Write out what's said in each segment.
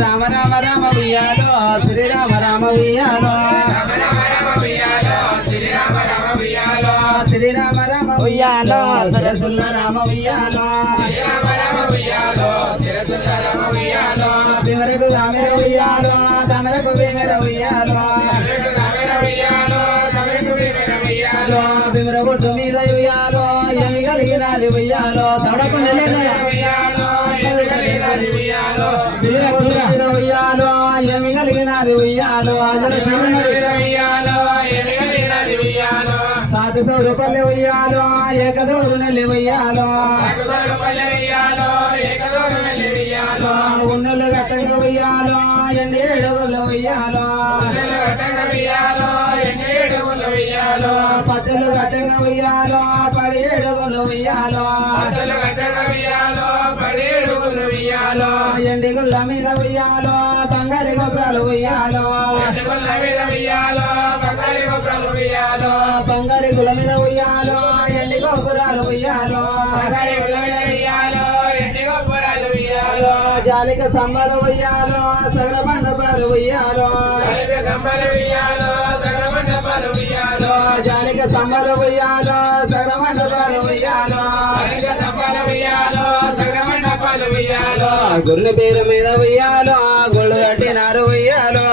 రామ రామ రామ ఉయ్యాలో శ్రీరామ రామ ఉయ్యాలో శ్రీరామ రామ ఉయ్యాలో సరసుల్ల రామ ఉయ్యాలో బిమరకు దామెర ఉయ్యాలో దామెరకు బిమర ఉయ్యాలో బిమర బొట్టు మీద ఉయ్యాలో ఏమి కలిగినది ఉయ్యాలో సడకు ఉయ్యాలో ఏమి కలిగినది ఉయ్యాలో సాధు సౌడు పల్లె ఉయ్యాలో ఏకదోరు నెల్లి ఉయ్యాలో ఉన్నలు గట్టంగా ఉయ్యాలో ఎండి ఏడుగులు ఉయ్యాలో పచ్చలు గట్టంగా ఉయ్యాలో పడి ఏడుగులు ఉయ్యాలో ఎండి గుళ్ళ మీద ఉయ్యాలో బంగారి గొప్పలు ఉయ్యాలో బంగారి గుళ్ళ మీద ఉయ్యాలో ఎండి గోపురాలు ఉయ్యాలో జాలిక సంబర ఉయ్యాలో సగల మండపాలు ఉయ్యాలో జాలిక సంబర ఉయ్యాలో సగల మండపాలు ఉయ్యాలో గుళ్ళు పేరు మీద ఉయ్యాలో గుళ్ళు కట్టినారు ఉయ్యాలో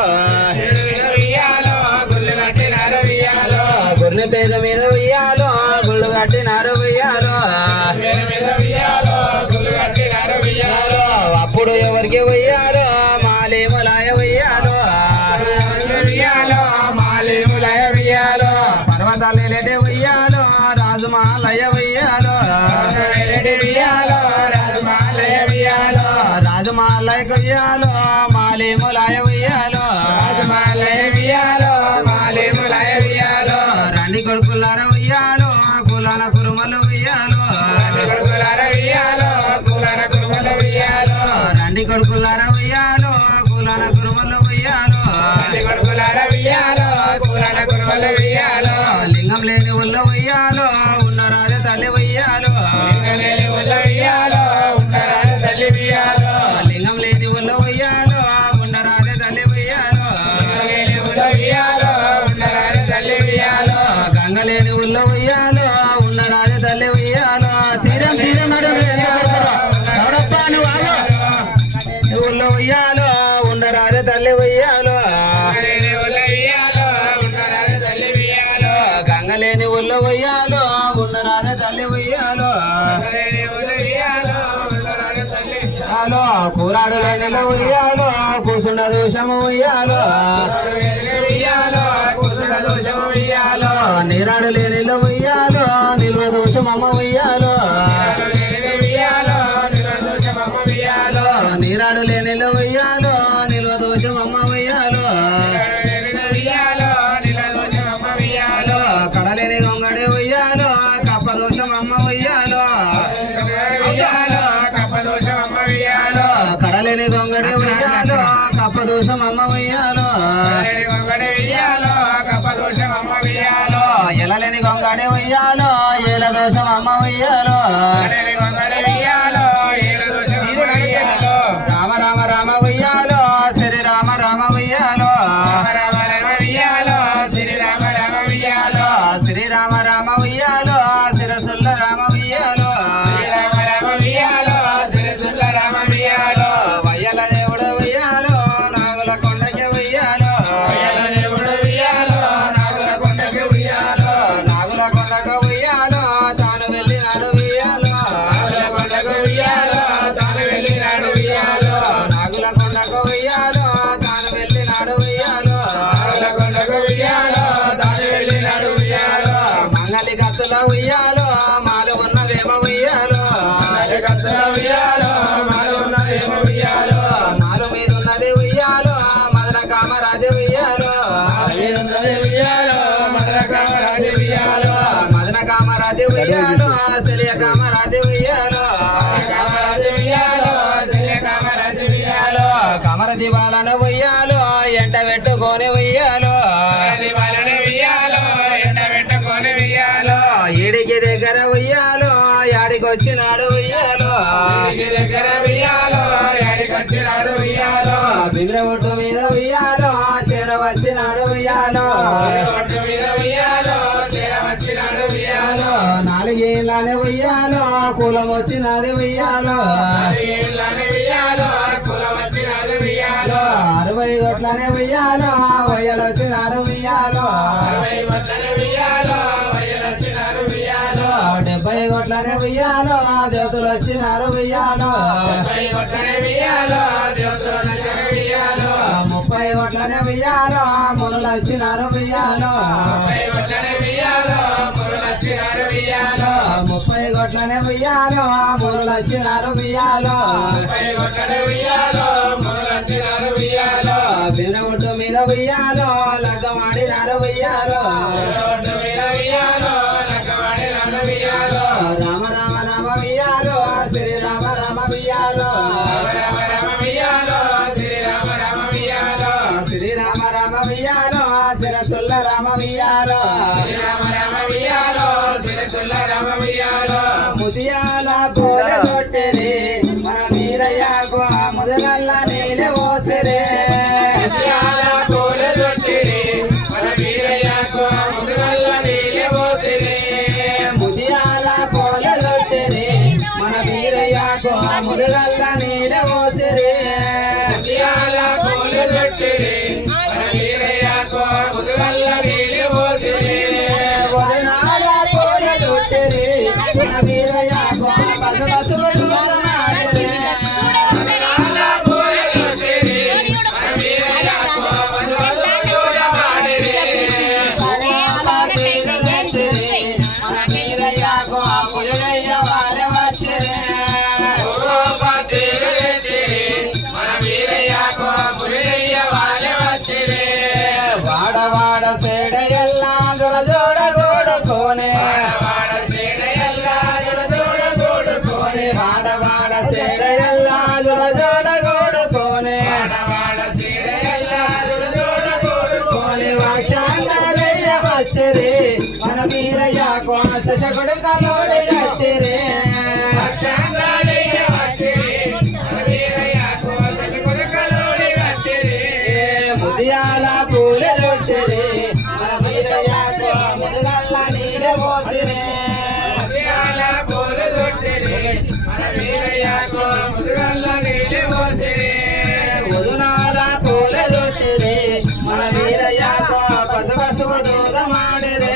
గుళ్ళు పేరు మీద ఉయ్యాలో గుళ్ళు కట్టినారు ఉయ్యాలో అప్పుడు ఎవరికి ఉయ్యాలో మాలేములాయ ఉయ్యాలో పర్వతాలు లేటే ఉయ్యాలో రాజుమాలయ ఉయ్యాలో రాజమాలయ ఉయ్యాలో మాలేములాయ ఉయ్యాలో రండి కొడుకులార ఉయ్యాలో కులాల కురుమలు ఉయ్యాలో రండి కొడుకులార ఉయ్యాలో కులాల కురుమలు ఉయ్యాలో లింగం లేని ఉల్ల ఉయ్యాలో ఉన్న రాజ తల్లి ఉయ్యాలో లింగం లేని ఉల్ల ఉయ్యాలో ఉన్న రాజ తల్లి ఉయ్యాలో గంగ లేని ఉల్ల ఉయ్యాలో ఉన్న రాజ తల్లి ఉయ్యాలో తీరం తీరం నడపాను ఉల్ల ఉయ్యాలో ఉన్న రాజ తల్లి ఉయ్యాలో గంగ లేని ఉల్ల ఉయ్యాలో ఉన్న రాజ తల్లి ఉయ్యాలో కూరాడు లేని ఉయ్యాలో కూసుండ దోషము ఉయ్యాలో నీరాడు లేని ఉయ్యాలో నిల్వ దోషమమ్మ ఉయ్యాలో నీరాడు లేని ఉయ్యాలో నిల్వ దోషమమ్మ ఉయ్యాలో కడలేని గొంగడి ఉయ్యాలో కప్ప దోషమమ్మ ఉయ్యాలో కడలేని గొంగడి ఉయ్యాలో కప్ప దోషమమ్మ ఉయ్యాలో ఎలలేని గొంగడి ఉయ్యాలో ఏల దోషమమ్మ ఉయ్యాలో రామ రామ రామ ఉయ్యాలో శ్రీ రామ రామ ఉయ్యాలో శ్రీ రామ రామ ఉయ్యాలో శిరసుల్ల రామ ఉయ్యాలో వయ్యల దేవుడు ఉయ్యాలో నాగుల కొండకి ఉయ్యాలో నాగుల కొండకు ఉయ్యాలో తాను వెళ్ళినాడు ఉయ్యాలో ఉయ్యాలో బింద్ర ఒట్టు మీద ఉయ్యాలో చేర వచ్చినాడు ఉయ్యాలో నాలుగేళ్ళనే ఉయ్యాలో కులం వచ్చినది ఉయ్యాలో 60 గొట్లనే ఉయ్యాలో వయ్యలు వచ్చినారు ఉయ్యాలో 70 గొట్లనే ఉయ్యాలో దేవతలు వచ్చినారు ఉయ్యాలో 30 గొట్లనే ఉయ్యాలో మునులు వచ్చినారు ఉయ్యాలో 30 గొట్లనే ఉయ్యాలో మునులు వచ్చినారు ఉయ్యాలో బినగొట్టు మీద ఉయ్యాలో లగ్గమాడినారు ఉయ్యాలో రామ రామ రామ ఉయ్యాలో శ్రీరామ రామ ఉయ్యాలో శ్రీరామ రామ ఉయ్యాలో శిరసుల్ల రామ ఉయ్యాలో ముదియాల పోల కొట్టెరే మన వీరయ్యకు ముదగల్ల నీలే ఓసరే ముదియాల పోల కొట్టెరే మన వీరయ్యకు ముదగల్ల నీలే ఓసరే వదనాల పోల కొట్టెరే మన వీరయ్యకు బసు బసు వాడవాడ సేడయల్ల జోడ జోడ గోడుకోనే వాడవాడ సేడయల్ల జోడ జోడ గోడుకోనే వాక్షాంగరయ్య వచ్చరే మన వీరయ్య శశకుడు కలోడి గచ్చరే ముదియాల పూల లొట్టెరే మన వీరయ్యకు ముదగల్ల నీలే పోసిరే వదునాల పూల లొట్టెరే మన వీరయ్యకు పసు పసుపు దూద మాడిరే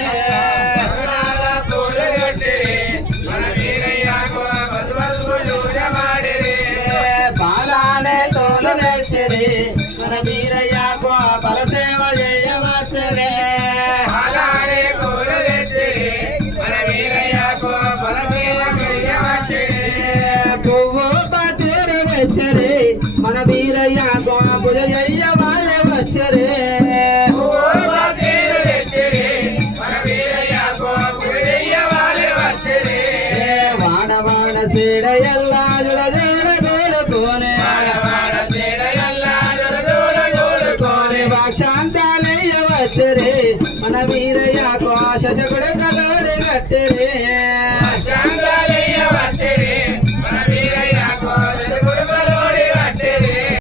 బాలానే తోలు నేర్చిరే మన వీరయ్యకు బలసేవ చేయవచ్చరే పువ్వు పతిరి వచ్చరే మన వీరయ్యకు పూజ చేయవాలే వచ్చరే వాడవాడ సేడయల్ల జుడ జోడుకోనే వాక్షాంతాలయ్య వచ్చరే మన వీరయ్యకు శశకుడు